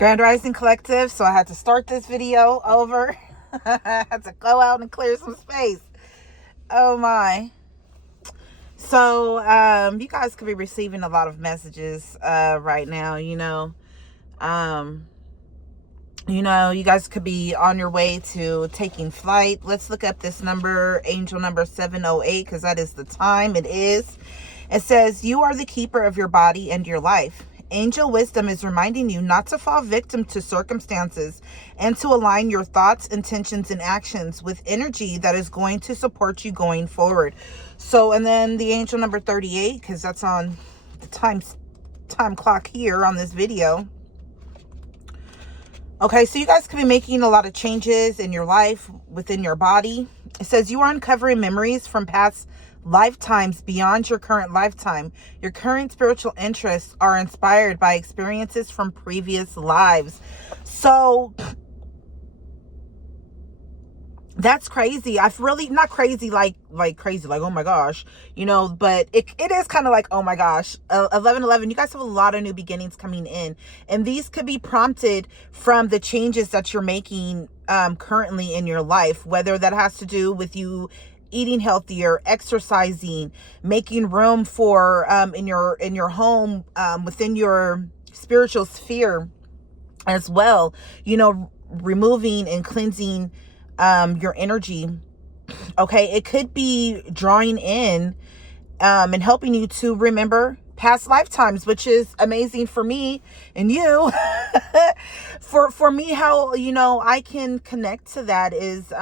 Grand Rising Collective. So I had to start this video over. I had to go out and clear some space. Oh my. So you guys could be receiving a lot of messages right now, you guys could be on your way to taking flight. Let's look up this number, angel number 708, because that is the time it is. It says, you are the keeper of your body and your life. Angel wisdom is reminding you not to fall victim to circumstances and to align your thoughts, intentions, and actions with energy that is going to support you going forward. So, and then the angel number 38, because that's on the time clock here on this video. Okay, so you guys could be making a lot of changes in your life, within your body. It says you are uncovering memories from past lifetimes beyond your current lifetime. Your current spiritual interests are inspired by experiences from previous lives. So that's crazy. I've really, not crazy like crazy, like oh my gosh, but it is kind of like oh my gosh. 1111, you guys have a lot of new beginnings coming in, and these could be prompted from the changes that you're making currently in your life, whether that has to do with you eating healthier, exercising, making room for in your home, within your spiritual sphere as well, removing and cleansing your energy. Okay, it could be drawing in and helping you to remember past lifetimes, which is amazing for me and you. for me, how I can connect to that is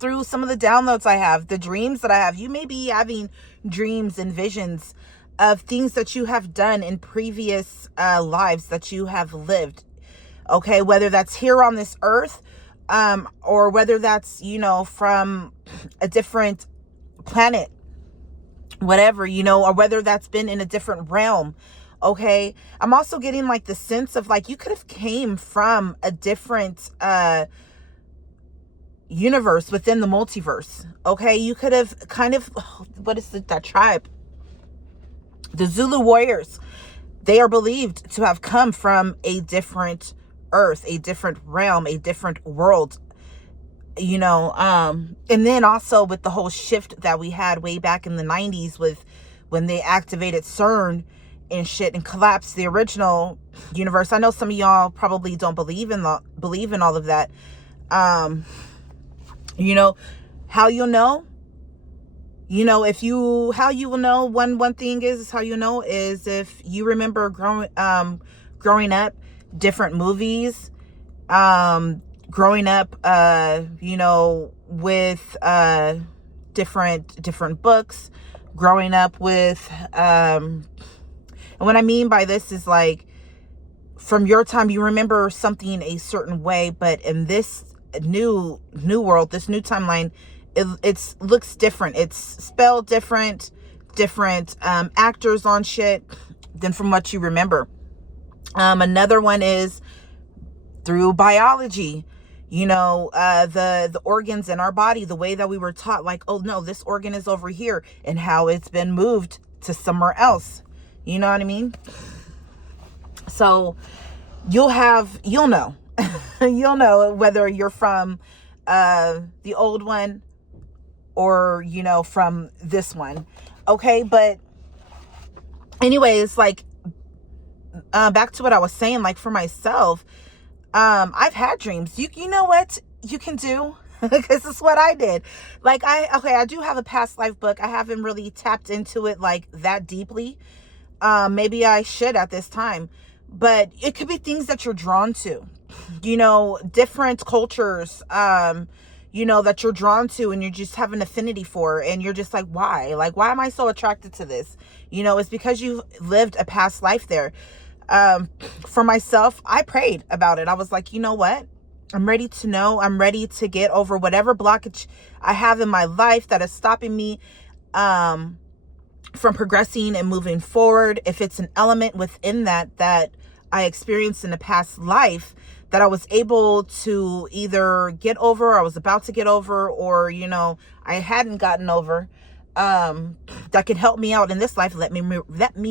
through some of the downloads I have, the dreams that I have. You may be having dreams and visions of things that you have done in previous lives that you have lived. Okay, whether that's here on this earth, or whether that's, from a different planet, whatever, or whether that's been in a different realm. Okay, I'm also getting like the sense of like you could have came from a different universe within the multiverse. Okay, you could have kind of, what is that tribe? The Zulu warriors. They are believed to have come from a different earth, a different realm, a different world, and then also with the whole shift that we had way back in the 90s with when they activated CERN and shit and collapsed the original universe. I know some of y'all probably don't believe in all of that. How you'll know, how you will know, one thing is how you know is if you remember growing up, different movies, growing up, with different books, growing up with, and what I mean by this is like from your time, you remember something a certain way, but in this new world, this new timeline, it looks different. It's spelled different actors on shit than from what you remember. Another one is through biology, the organs in our body, the way that we were taught, like, oh no, this organ is over here, and how it's been moved to somewhere else. You know what I mean? So you'll know. You'll know whether you're from the old one or, from this one. Okay, but anyways, like, back to what I was saying, like for myself, I've had dreams. You know what you can do? Because it's what I did. Like, I do have a past life book. I haven't really tapped into it like that deeply. Maybe I should at this time. But it could be things that you're drawn to, different cultures, that you're drawn to and you just have an affinity for, and you're just like, why? Like, why am I so attracted to this? It's because you lived a past life there. For myself, I prayed about it. I was like, you know what? I'm ready to know. I'm ready to get over whatever blockage I have in my life that is stopping me, from progressing and moving forward. If it's an element within that I experienced in a past life that I was able to either get over, or I was about to get over, or, I hadn't gotten over, that could help me out in this life. Let me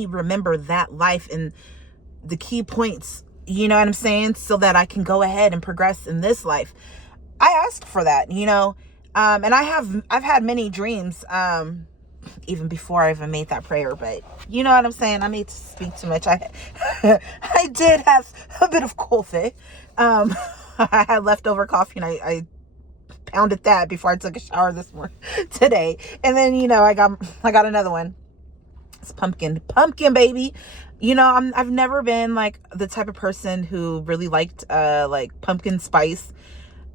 remember that life and the key points You know what I'm saying? So that I can go ahead and progress in this life. I asked for that, you know. And I've had many dreams, even before I even made that prayer, but you know what I'm saying? I need to speak too much. I did have a bit of coffee. I had leftover coffee and I pounded that before I took a shower this morning, today. And then, you know, I got another one. It's pumpkin baby. You know, I've never been like the type of person who really liked like pumpkin spice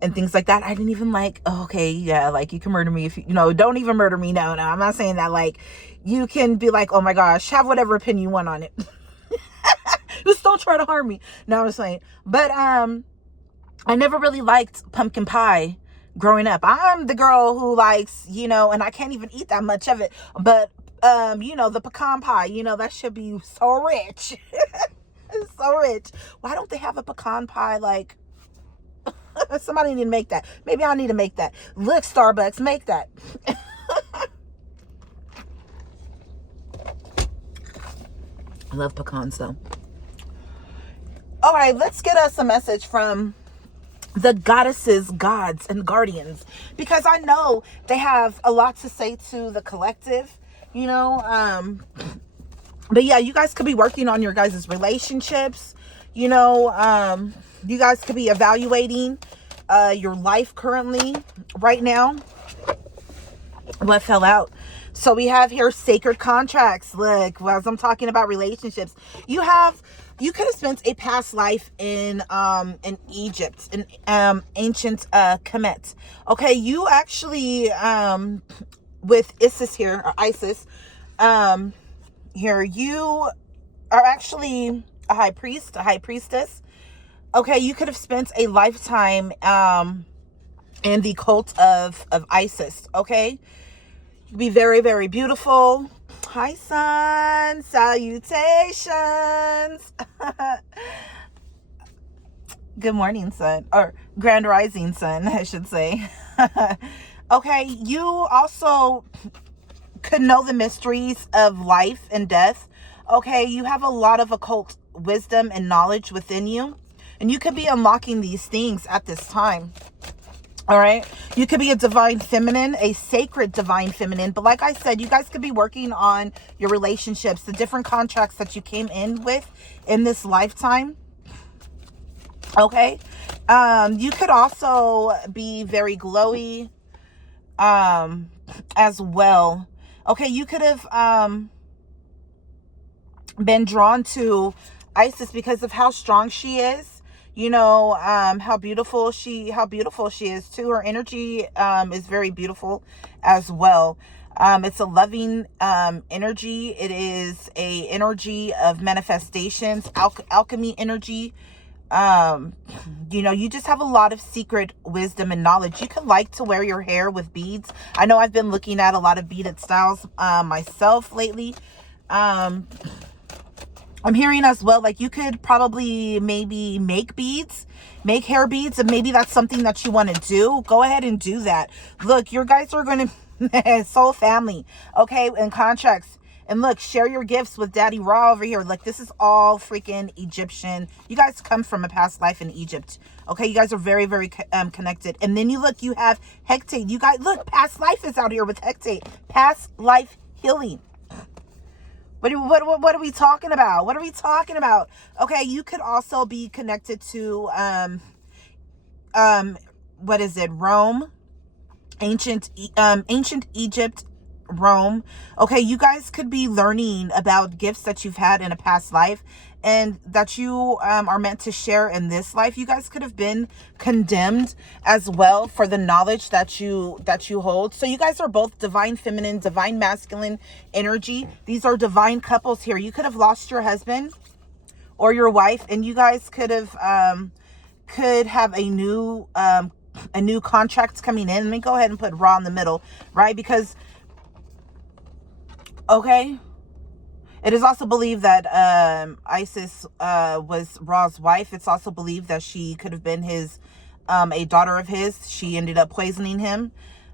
and things like that. I didn't even like, oh, okay, yeah, like you can murder me if you know, don't even murder me. No, I'm not saying that. Like, you can be like, oh my gosh, have whatever opinion you want on it. Just don't try to harm me. No, I'm saying. But I never really liked pumpkin pie growing up. I'm the girl who likes, you know, and I can't even eat that much of it, but you know, the pecan pie, you know, that should be so rich. It's so rich. Why don't they have a pecan pie? Like, somebody need to make that. Maybe I need to make that. Look, Starbucks, make that. I love pecans though. All right, let's get us a message from the goddesses, gods, and guardians, because I know they have a lot to say to the collective, you know. But yeah, you guys could be working on your guys' relationships, you know. You guys could be evaluating your life currently, right now. What fell out? So we have here sacred contracts. Look, as I'm talking about relationships, you could have spent a past life in Egypt, in ancient Kemet. Okay, you actually with Isis here, or Isis, here, you are actually a high priest, a high priestess. Okay, you could have spent a lifetime in the cult of Isis. Okay, you'd be very, very beautiful. Hi, sun. Salutations. Good morning, sun. Or grand rising, sun, I should say. Okay, you also could know the mysteries of life and death. Okay, you have a lot of occult wisdom and knowledge within you. And you could be unlocking these things at this time. All right. You could be a divine feminine, a sacred divine feminine. But like I said, you guys could be working on your relationships, the different contracts that you came in with in this lifetime. Okay. You could also be very glowy as well. Okay. You could have been drawn to Isis because of how strong she is. You know, how beautiful she is too. Her energy is very beautiful as well. It's a loving energy. It is a energy of manifestations, alchemy energy. You know, you just have a lot of secret wisdom and knowledge. You could like to wear your hair with beads. I know I've been looking at a lot of beaded styles myself lately. I'm hearing as well, like you could probably maybe make beads, make hair beads, and maybe that's something that you want to do. Go ahead and do that. Look, your guys are going to soul family, okay, and contracts. And look, share your gifts with Daddy Ra over here. Like, this is all freaking Egyptian. You guys come from a past life in Egypt. Okay, you guys are very, very connected. And then you look, you have Hecate. You guys, look, past life is out here with Hecate. Past life healing. What are we talking about? What are we talking about? Okay, you could also be connected to what is it? Rome, ancient Egypt, Rome. Okay, you guys could be learning about gifts that you've had in a past life and that you are meant to share in this life. You guys could have been condemned as well for the knowledge that you hold. So you guys are both divine feminine, divine masculine energy. These are divine couples here. You could have lost your husband or your wife, and you guys could have a new contract coming in. Let me go ahead and put Ra in the middle, right? Because okay, it is also believed that Isis was Ra's wife. It's also believed that she could have been a daughter of his. She ended up poisoning him.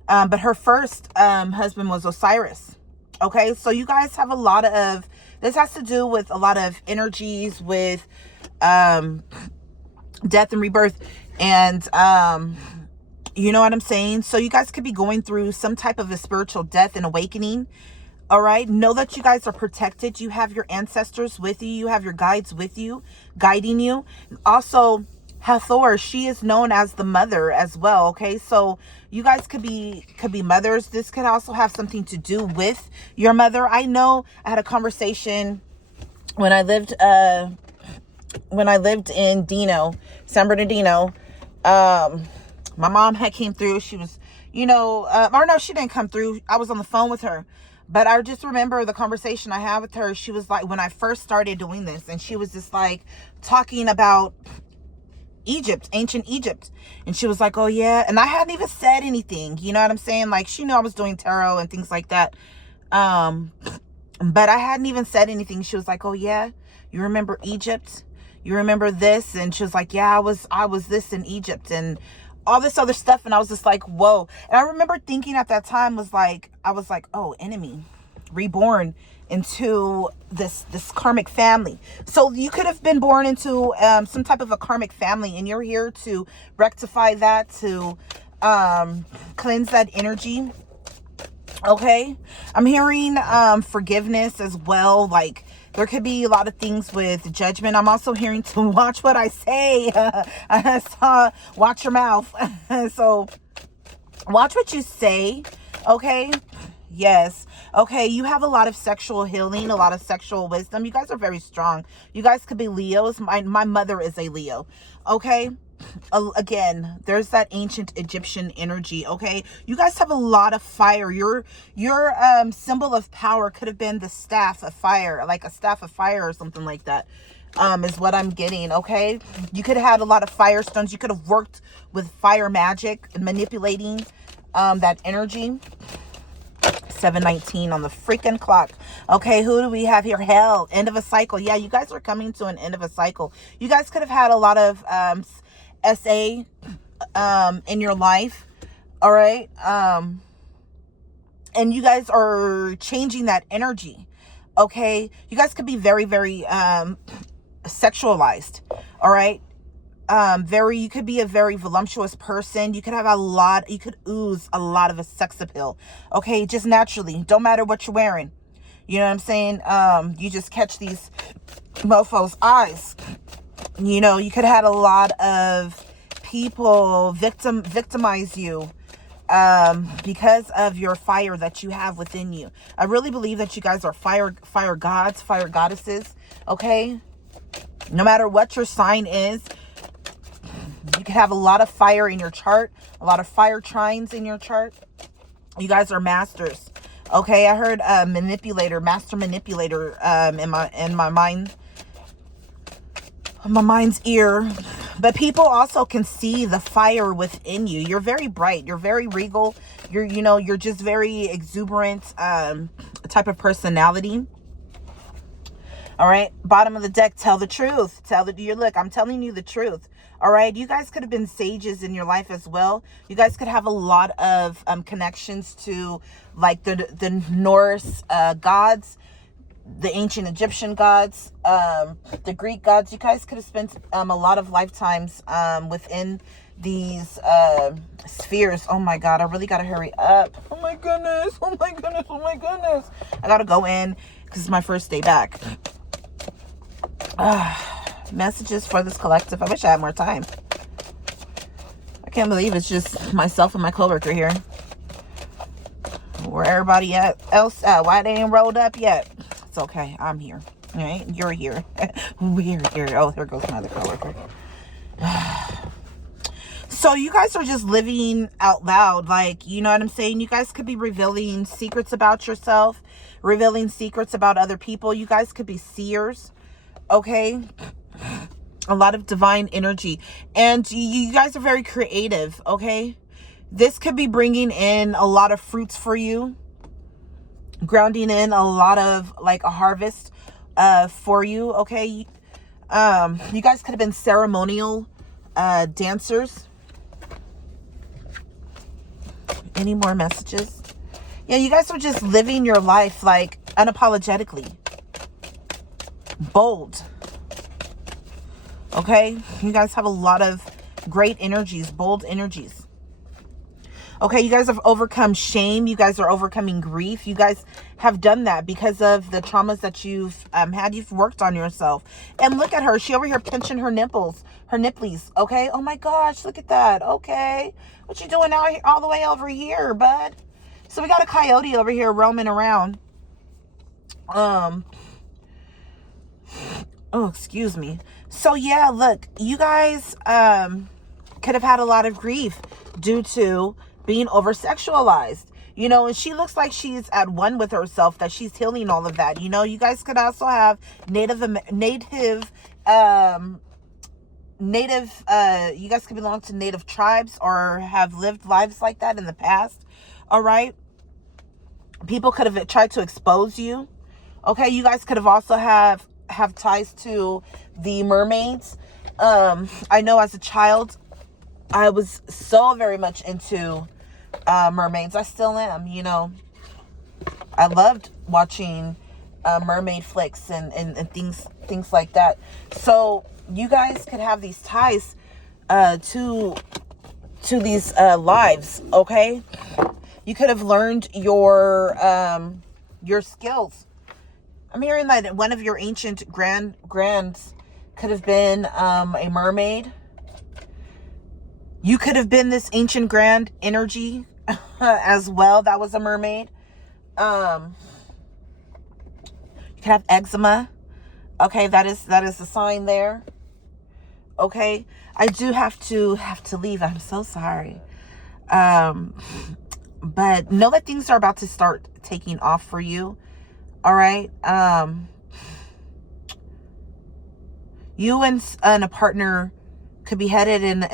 But her first husband was Osiris. Okay, so you guys have a lot of, this has to do with a lot of energies with death and rebirth. And you know what I'm saying? So you guys could be going through some type of a spiritual death and awakening. All right. Know that you guys are protected. You have your ancestors with you. You have your guides with you, guiding you. Also, Hathor, she is known as the mother as well. Okay. So you guys could be mothers. This could also have something to do with your mother. I know I had a conversation when I lived in Dino, San Bernardino. My mom had came through. She was, or no, she didn't come through. I was on the phone with her. But I just remember the conversation I had with her. She was like, when I first started doing this, and she was just like talking about Egypt, ancient Egypt. And she was like, oh yeah. And I hadn't even said anything. You know what I'm saying? Like, she knew I was doing tarot and things like that. But I hadn't even said anything. She was like, oh yeah, you remember Egypt? You remember this? And she was like, yeah, I was this in Egypt and all this other stuff. And I was just like, whoa. And I remember thinking at that time I was like, oh, enemy, reborn into this karmic family. So you could have been born into some type of a karmic family, and you're here to rectify that, to cleanse that energy. Okay. I'm hearing forgiveness as well. Like, there could be a lot of things with judgment. I'm also hearing to watch what I say. I saw watch your mouth. So watch what you say. Okay. Yes. Okay. You have a lot of sexual healing, a lot of sexual wisdom. You guys are very strong. You guys could be Leos. My mother is a Leo. Okay. Again, there's that ancient Egyptian energy. Okay, you guys have a lot of fire. Your symbol of power could have been the staff of fire, like a staff of fire or something like that, is what I'm getting. Okay, you could have had a lot of fire stones. You could have worked with fire magic, manipulating that energy. 7:19 on the freaking clock. Okay, who do we have here? Hell, end of a cycle. Yeah, you guys are coming to an end of a cycle. You guys could have had a lot of SA in your life. All right. And you guys are changing that energy. Okay, you guys could be very, very sexualized. All right. You could be a very voluptuous person. You could have you could ooze a lot of a sex appeal. Okay, just naturally. Don't matter what you're wearing. You know what I'm saying? You just catch these mofos' eyes. You know, you could have had a lot of people victimize you because of your fire that you have within you. I really believe that you guys are fire gods, fire goddesses. Okay, no matter what your sign is, you could have a lot of fire in your chart, a lot of fire trines in your chart. You guys are masters. Okay, I heard manipulator, master manipulator in my mind. My mind's ear. But people also can see the fire within you. You're very bright. You're very regal. You're just very exuberant type of personality. All right. Bottom of the deck, tell the truth. Look, I'm telling you the truth. All right. You guys could have been sages in your life as well. You guys could have a lot of connections to like the Norse gods, the ancient Egyptian gods, the Greek gods. You guys could have spent a lot of lifetimes within these spheres. Oh my God, I really gotta hurry up. Oh my goodness, oh my goodness, oh my goodness. I gotta go in because it's my first day back. Messages for this collective. I wish I had more time. I can't believe it's just myself and my coworker here. Where everybody else at? Why they ain't rolled up yet? It's okay. I'm here. All right? You're here. We're here. Oh, there goes my other coworker. So you guys are just living out loud. Like, you know what I'm saying? You guys could be revealing secrets about yourself, revealing secrets about other people. You guys could be seers. Okay? A lot of divine energy. And you guys are very creative. Okay? This could be bringing in a lot of fruits for you. Grounding in a lot of like a harvest for you. Okay? You guys could have been ceremonial dancers. Any more messages? Yeah, you guys are just living your life like unapologetically. Bold. Okay? You guys have a lot of great energies, bold energies. Okay, you guys have overcome shame. You guys are overcoming grief. You guys have done that because of the traumas that you've had. You've worked on yourself. And look at her. She over here pinching her nipples, her nipplies. Okay? Oh my gosh, look at that. Okay. What you doing out here, all the way over here, bud? So we got a coyote over here roaming around. Oh, excuse me. So yeah, look, you guys could have had a lot of grief due to being over sexualized, you know, and she looks like she's at one with herself, that she's healing all of that. You know, you guys could also have native, you guys could belong to native tribes or have lived lives like that in the past. All right. People could have tried to expose you. Okay. You guys could have also have ties to the mermaids. I know as a child, I was so very much into mermaids. I still am, you know. I loved watching mermaid flicks and things like that. So you guys could have these ties to these lives, okay? You could have learned your skills. I'm hearing that one of your ancient grands could have been a mermaid. You could have been this ancient grand energy as well. That was a mermaid. You could have eczema. Okay, that is a sign there. Okay, I do have to leave. I'm so sorry. But know that things are about to start taking off for you. All right. You and a partner could be headed in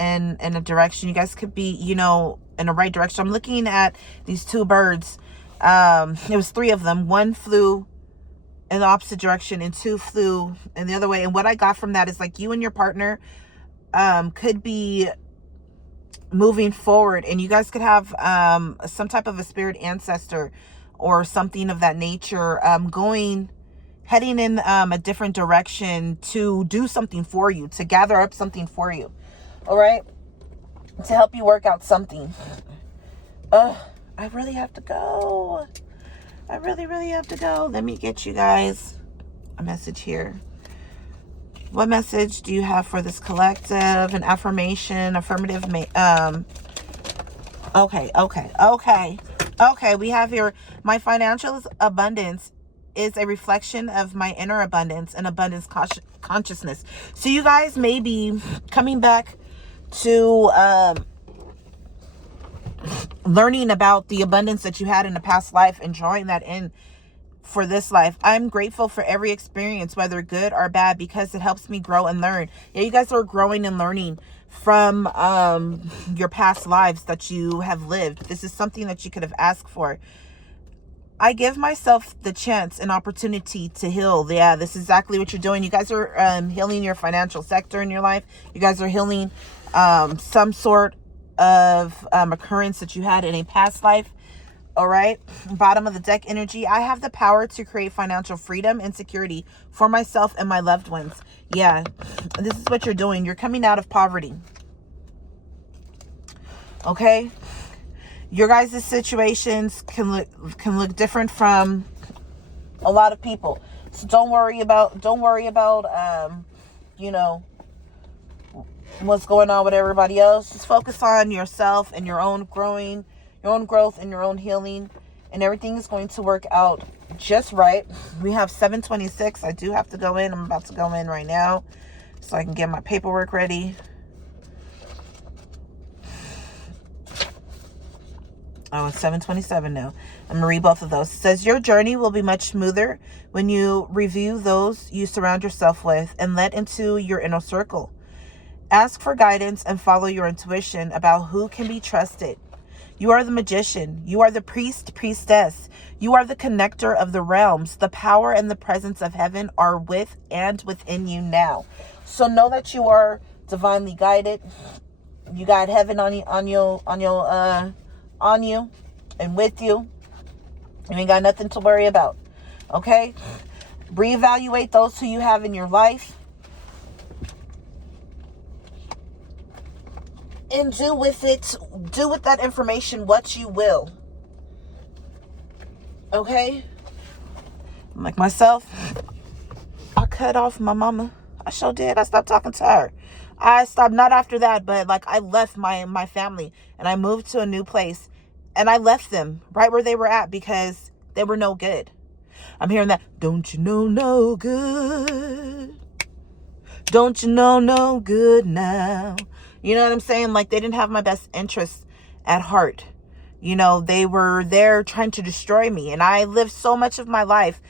a direction. You guys could be, you know, in the right direction. I'm looking at these two birds. There was 3 of them. One flew in the opposite direction and 2 flew in the other way. And what I got from that is like you and your partner could be moving forward, and you guys could have some type of a spirit ancestor or something of that nature heading in a different direction to do something for you, to gather up something for you. All right? To help you work out something. I really have to go. I really, really have to go. Let me get you guys a message here. What message do you have for this collective? An affirmation, affirmative. Okay. We have here, my financial abundance is a reflection of my inner abundance and abundance consciousness. So you guys may be coming back to learning about the abundance that you had in a past life, enjoying that in for this life. I'm grateful for every experience, whether good or bad, because it helps me grow and learn. Yeah, you guys are growing and learning from your past lives that you have lived. This is something that you could have asked for. I give myself the chance and opportunity to heal. Yeah, this is exactly what you're doing. You guys are healing your financial sector in your life. You guys are healing some sort of occurrence that you had in a past life. All right. Bottom of the deck energy. I have the power to create financial freedom and security for myself and my loved ones. Yeah, this is what you're doing. You're coming out of poverty. Okay. Your guys' situations can look different from a lot of people. So don't worry about you know, what's going on with everybody else. Just focus on yourself and your own growth and your own healing, and everything is going to work out just right. We have 7:26. I do have to go in. I'm about to go in right now so I can get my paperwork ready. Oh, it's 7:27 now. I'm going to read both of those. It says, your journey will be much smoother when you review those you surround yourself with and let into your inner circle. Ask for guidance and follow your intuition about who can be trusted. You are the magician. You are the priest, priestess. You are the connector of the realms. The power and the presence of heaven are with and within you now. So know that you are divinely guided. You got heaven on you and with you. You ain't got nothing to worry about. Okay? Reevaluate those who you have in your life. and do with that information what you will. Okay? Like myself, I cut off my mama. I sure did. I stopped talking to her. I stopped, not after that, but like I left my family and I moved to a new place and I left them right where they were at because they were no good. I'm hearing that, don't you know no good? Don't you know no good now? You know what I'm saying? Like they didn't have my best interests at heart. You know, they were there trying to destroy me. And I lived so much of my life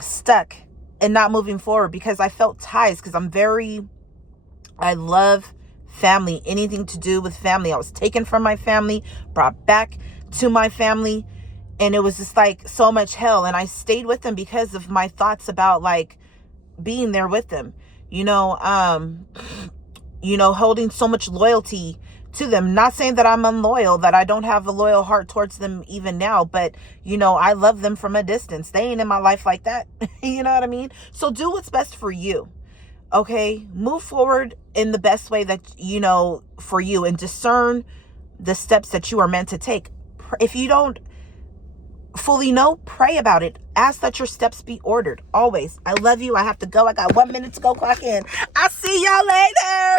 stuck and not moving forward because I felt ties, because I love family, anything to do with family. I was taken from my family, brought back to my family, and it was just like so much hell. And I stayed with them because of my thoughts about like being there with them, holding so much loyalty to them. Not saying that I'm unloyal, that I don't have a loyal heart towards them even now, but I love them from a distance. They ain't in my life like that. You know what I mean? So do what's best for you. Okay, move forward in the best way that, for you, and discern the steps that you are meant to take. If you don't fully know, pray about it. Ask that your steps be ordered. Always. I love you. I have to go. I got 1 minute to go clock in. I'll see y'all later.